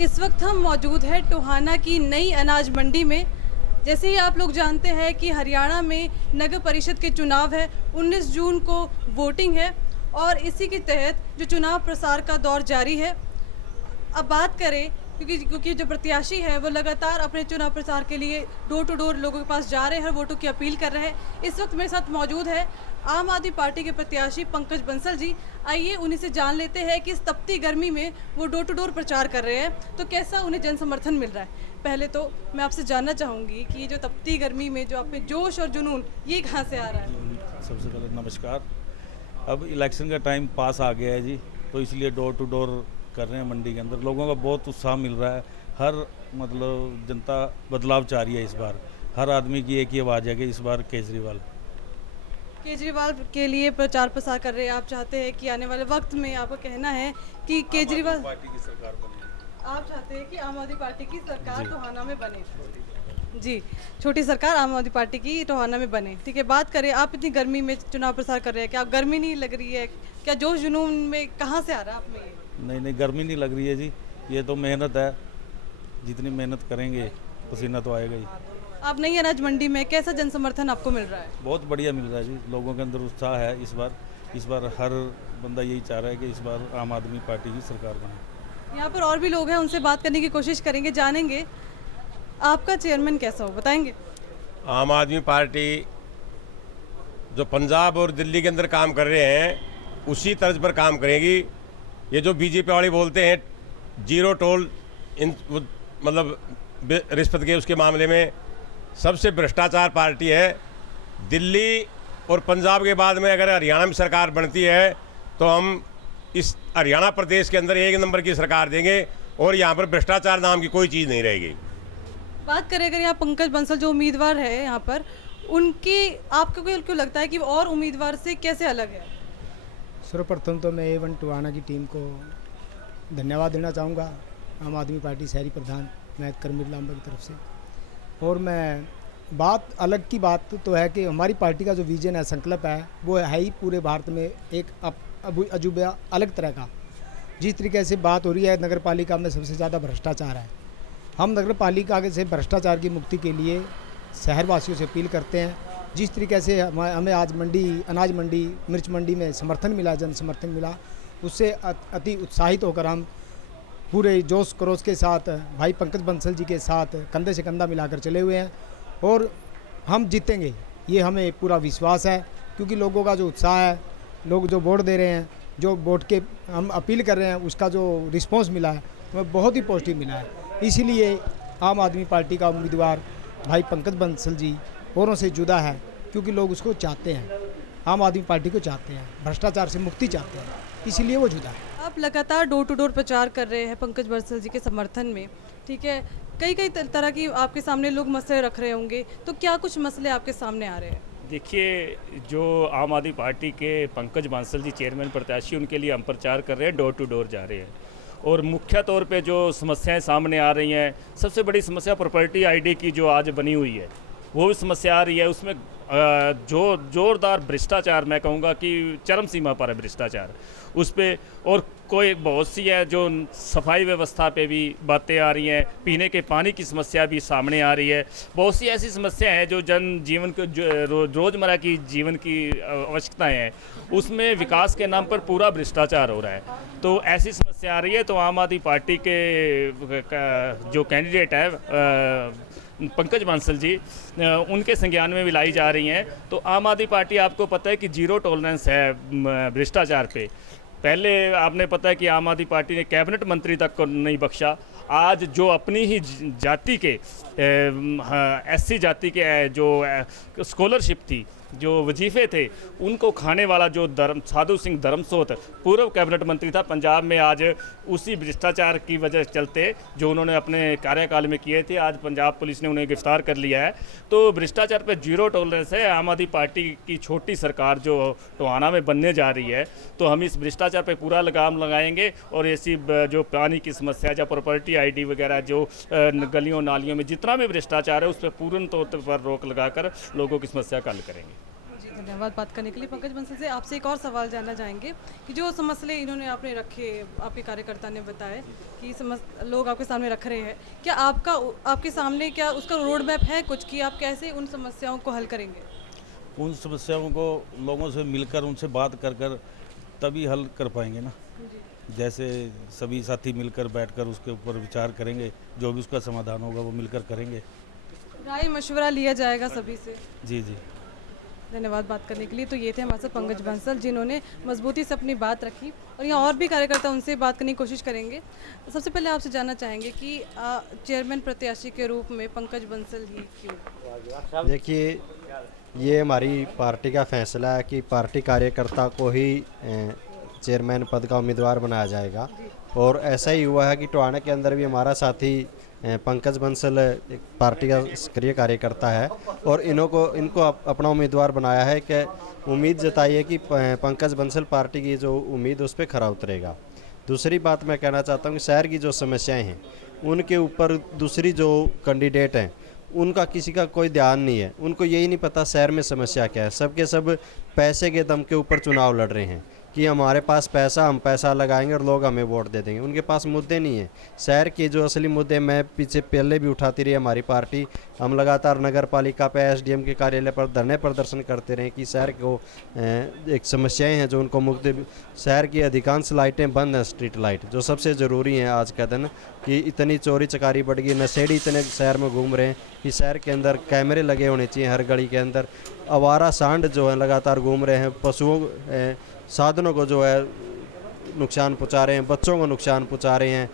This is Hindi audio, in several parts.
इस वक्त हम मौजूद हैं टोहाना की नई अनाज मंडी में। जैसे ही आप लोग जानते हैं कि हरियाणा में नगर परिषद के चुनाव है, 19 जून को वोटिंग है और इसी के तहत जो चुनाव प्रसार का दौर जारी है। अब बात करें क्योंकि जो प्रत्याशी है वो लगातार अपने चुनाव प्रचार के लिए डोर टू डोर लोगों के पास जा रहे हैं, हर वोटों की अपील कर रहे हैं। इस वक्त मेरे साथ मौजूद है आम आदमी पार्टी के प्रत्याशी पंकज बंसल जी। आइए उन्हीं से जान लेते हैं कि इस तपती गर्मी में वो डोर टू डोर प्रचार कर रहे हैं तो कैसा उन्हें जन समर्थन मिल रहा है। पहले तो मैं आपसे जानना चाहूँगी कि ये जो तपती गर्मी में जो आप में जोश और जुनून ये कहाँ से आ रहा है। सबसे पहले नमस्कार। अब इलेक्शन का टाइम पास आ गया है जी, तो इसलिए डोर टू डोर कर रहे हैं। मंडी के अंदर लोगों का बहुत उत्साह मिल रहा है। हर मतलब जनता बदलाव चाह रही है इस बार। हर आदमी की एक ही आवाज़ है कि इस बार केजरीवाल के लिए प्रचार प्रसार कर रहे हैं। आप चाहते हैं कि आने वाले वक्त में आपका कहना है कि केजरीवाल पार्टी की सरकार बने। आप चाहते हैं कि आम आदमी पार्टी की सरकार टोहाना में बने। जी, छोटी सरकार आम आदमी पार्टी की टोहाना में बने। ठीक है, बात करें आप इतनी गर्मी में चुनाव प्रसार कर रहे हैं, क्या आप गर्मी नहीं लग रही है? क्या जोश जुनून में कहाँ से आ रहा है आप में ये? नहीं, गर्मी नहीं लग रही है जी, ये तो मेहनत है। जितनी मेहनत करेंगे पसीना तो आएगा ही। आप नई अनाज मंडी में कैसा जन समर्थन आपको मिल रहा है? बहुत बढ़िया मिल रहा है जी, लोगों के अंदर उत्साह है। इस बार हर बंदा यही चाह रहा है कि इस बार आम आदमी पार्टी की सरकार बने। यहाँ पर और भी लोग हैं, उनसे बात करने की कोशिश करेंगे, जानेंगे आपका चेयरमैन कैसा हो, बताएंगे। आम आदमी पार्टी जो पंजाब और दिल्ली के अंदर काम कर रहे हैं उसी तर्ज पर काम करेगी। ये जो बीजेपी वाले बोलते हैं जीरो टोल इन मतलब रिश्वत के उसके मामले में सबसे भ्रष्टाचार पार्टी है। दिल्ली और पंजाब के बाद में अगर हरियाणा में सरकार बनती है तो हम इस हरियाणा प्रदेश के अंदर एक नंबर की सरकार देंगे और यहाँ पर भ्रष्टाचार नाम की कोई चीज़ नहीं रहेगी। बात करें अगर यहाँ पंकज बंसल जो उम्मीदवार है यहाँ पर, उनकी आपको क्यों लगता है कि और उम्मीदवार से कैसे अलग है? सर्वप्रथम तो मैं A1 टोहाना की टीम को धन्यवाद देना चाहूँगा, आम आदमी पार्टी शहरी प्रधान महत करमीर लांबा की तरफ से। और मैं अलग की बात तो है कि हमारी पार्टी का जो विजन है, संकल्प है, वो है ही पूरे भारत में एक अजूबा अलग तरह का। जिस तरीके से बात हो रही है नगर पालिका में सबसे ज़्यादा भ्रष्टाचार है, हम नगर पालिका से भ्रष्टाचार की मुक्ति के लिए शहरवासियों से अपील करते हैं। जिस तरीके से हमें आज अनाज मंडी, मिर्च मंडी में समर्थन मिला, जन समर्थन मिला, उससे अति उत्साहित होकर हम पूरे जोश खरोश के साथ भाई पंकज बंसल जी के साथ कंधे से कंधा मिलाकर चले हुए हैं और हम जीतेंगे, ये हमें पूरा विश्वास है। क्योंकि लोगों का जो उत्साह है, लोग जो वोट दे रहे हैं, जो वोट के हम अपील कर रहे हैं, उसका जो रिस्पॉन्स मिला है वह बहुत ही पॉजिटिव मिला है। इसीलिए आम आदमी पार्टी का उम्मीदवार भाई पंकज बंसल जी औरों से जुदा है, क्योंकि लोग उसको चाहते हैं, आम आदमी पार्टी को चाहते हैं, भ्रष्टाचार से मुक्ति चाहते हैं, इसीलिए वो जुदा है। आप लगातार डोर टू डोर प्रचार कर रहे हैं पंकज बंसल जी के समर्थन में, ठीक है। कई तरह की आपके सामने लोग मसले रख रहे होंगे, तो क्या कुछ मसले आपके सामने आ रहे हैं? देखिए, जो आम आदमी पार्टी के पंकज बंसल जी चेयरमैन प्रत्याशी, उनके लिए हम प्रचार कर रहे हैं, डोर टू डोर जा रहे हैं। और मुख्य तौर पे जो समस्याएं सामने आ रही हैं, सबसे बड़ी समस्या प्रॉपर्टी आईडी की जो आज बनी हुई है वो भी समस्या आ रही है। उसमें जो जोरदार भ्रष्टाचार, मैं कहूँगा कि चरम सीमा पर है भ्रष्टाचार उस पर। और कोई बहुत सी है जो सफाई व्यवस्था पे भी बातें आ रही हैं, पीने के पानी की समस्या भी सामने आ रही है। बहुत सी ऐसी समस्या हैं जो जन जीवन को रोज़मर्रा की जीवन की आवश्यकताएं हैं, उसमें विकास के नाम पर पूरा भ्रष्टाचार हो रहा है। तो ऐसी समस्या आ रही है, तो आम आदमी पार्टी के जो कैंडिडेट है पंकज बंसल जी, उनके संज्ञान में भी लाई जा रही हैं। तो आम आदमी पार्टी, आपको पता है कि जीरो टॉलरेंस है भ्रष्टाचार पे। पहले आपने पता है कि आम आदमी पार्टी ने कैबिनेट मंत्री तक को नहीं बख्शा। आज जो अपनी ही जाति के SC जाति के जो स्कॉलरशिप थी, जो वजीफ़े थे, उनको खाने वाला जो साधु सिंह धर्मसोत पूर्व कैबिनेट मंत्री था पंजाब में, आज उसी भ्रष्टाचार की वजह चलते जो उन्होंने अपने कार्यकाल में किए थे, आज पंजाब पुलिस ने उन्हें गिरफ्तार कर लिया है। तो भ्रष्टाचार पर जीरो टॉलरेंस है। आम आदमी पार्टी की छोटी सरकार जो टोहाना में बनने जा रही है, तो हम इस भ्रष्टाचार पर पूरा लगाम लगाएंगे और ऐसी जो पानी की समस्या या प्रॉपर्टी ID वगैरह, जो गलियों नालियों में जितना भी भ्रष्टाचार है, उस पर पूर्ण तौर पर रोक लगाकर लोगों की समस्या का हल करेंगे। धन्यवाद बात करने के लिए। पंकज बंसल से आपसे एक और सवाल जानना चाहेंगे कि जो मसले इन्होंने आपने रखे, आपके कार्यकर्ता ने बताए कि लोग आपके सामने रख रहे हैं, क्या आपके सामने क्या उसका रोड मैप है कुछ कि आप कैसे उन समस्याओं को हल करेंगे? उन समस्याओं को लोगों से मिलकर उनसे बात कर कर तभी हल कर पाएंगे ना। जैसे सभी साथी मिलकर बैठकर उसके ऊपर विचार करेंगे, जो भी उसका समाधान होगा वो मिलकर करेंगे। राय मशवरा लिया जाएगा सभी से। जी जी, धन्यवाद बात करने के लिए। तो ये थे हमारे साथ पंकज बंसल, जिन्होंने मजबूती से अपनी बात रखी, और यहाँ और भी कार्यकर्ता उनसे बात करने की कोशिश करेंगे। तो सबसे पहले आपसे जानना चाहेंगे कि चेयरमैन प्रत्याशी के रूप में पंकज बंसल ही क्यों? देखिए, ये हमारी पार्टी का फैसला है कि पार्टी कार्यकर्ता को ही चेयरमैन पद का उम्मीदवार बनाया जाएगा, और ऐसा ही हुआ है कि टोहाना के अंदर भी हमारा साथी पंकज बंसल एक पार्टी का सक्रिय कार्यकर्ता है, और इनको अपना उम्मीदवार बनाया है कि उम्मीद जताई है कि पंकज बंसल पार्टी की जो उम्मीद उस पर खरा उतरेगा। दूसरी बात मैं कहना चाहता हूँ कि शहर की जो समस्याएं हैं उनके ऊपर दूसरी जो कैंडिडेट हैं उनका किसी का कोई ध्यान नहीं है। उनको यही नहीं पता शहर में समस्या क्या है। सबके सब पैसे के दम के ऊपर चुनाव लड़ रहे हैं कि हमारे पास पैसा, हम पैसा लगाएंगे और लोग हमें वोट दे देंगे। उनके पास मुद्दे नहीं है। शहर के जो असली मुद्दे मैं पीछे पहले भी उठाती रही हमारी पार्टी, हम लगातार नगर पालिका पे एसडीएम के कार्यालय पर धरने प्रदर्शन करते रहे कि शहर को एक समस्याएं हैं जो उनको मुक्त। शहर की अधिकांश लाइटें बंद हैं, स्ट्रीट लाइट जो सबसे ज़रूरी हैं आज का दिन, कि इतनी चोरी चकारी बढ़ गई, नशेड़ी इतने शहर में घूम रहे हैं कि शहर के अंदर कैमरे लगे होने चाहिए हर गली के अंदर। आवारा सांड जो है लगातार घूम रहे हैं, पशुओं साधनों को जो है नुकसान पहुंचा रहे हैं, बच्चों को नुकसान पहुंचा रहे हैं।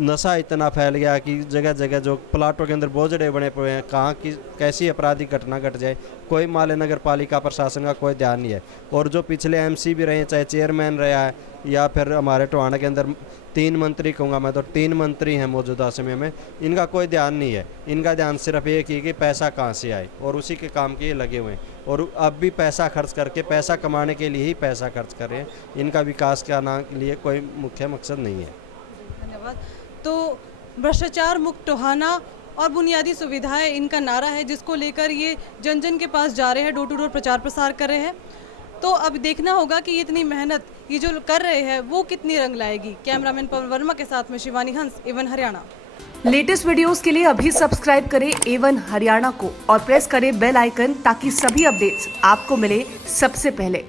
नशा इतना फैल गया कि जगह जगह जो प्लाटों के अंदर बोझड़े बने पड़े हैं, कहाँ की कैसी अपराधिक घटना घट जाए, कोई माले नगर पालिका प्रशासन का कोई ध्यान नहीं है। और जो पिछले एमसी भी रहे हैं, चाहे चेयरमैन रहा है या फिर हमारे टोहाना के अंदर 3 मंत्री कहूँगा मैं, तो 3 मंत्री हैं मौजूदा समय में, इनका कोई ध्यान नहीं है। इनका ध्यान सिर्फ ये कि पैसा कहाँ से आए, और उसी के काम के लगे हुए हैं, और अब भी पैसा खर्च करके पैसा कमाने के लिए ही पैसा खर्च कर रहे हैं। इनका विकास के लिए कोई मुख्य मकसद नहीं है। धन्यवाद। तो भ्रष्टाचार मुक्त टोहाना और बुनियादी सुविधाएं इनका नारा है, जिसको लेकर ये जन जन के पास जा रहे हैं, डोर टू डोर प्रचार प्रसार कर रहे हैं। तो अब देखना होगा कि ये इतनी मेहनत ये जो कर रहे हैं वो कितनी रंग लाएगी। कैमरामैन पवन वर्मा के साथ में शिवानी हंस, A1 हरियाणा। लेटेस्ट वीडियोस के लिए अभी सब्सक्राइब करें A1 हरियाणा को और प्रेस करें बेल आइकन ताकि सभी अपडेट्स आपको मिले सबसे पहले।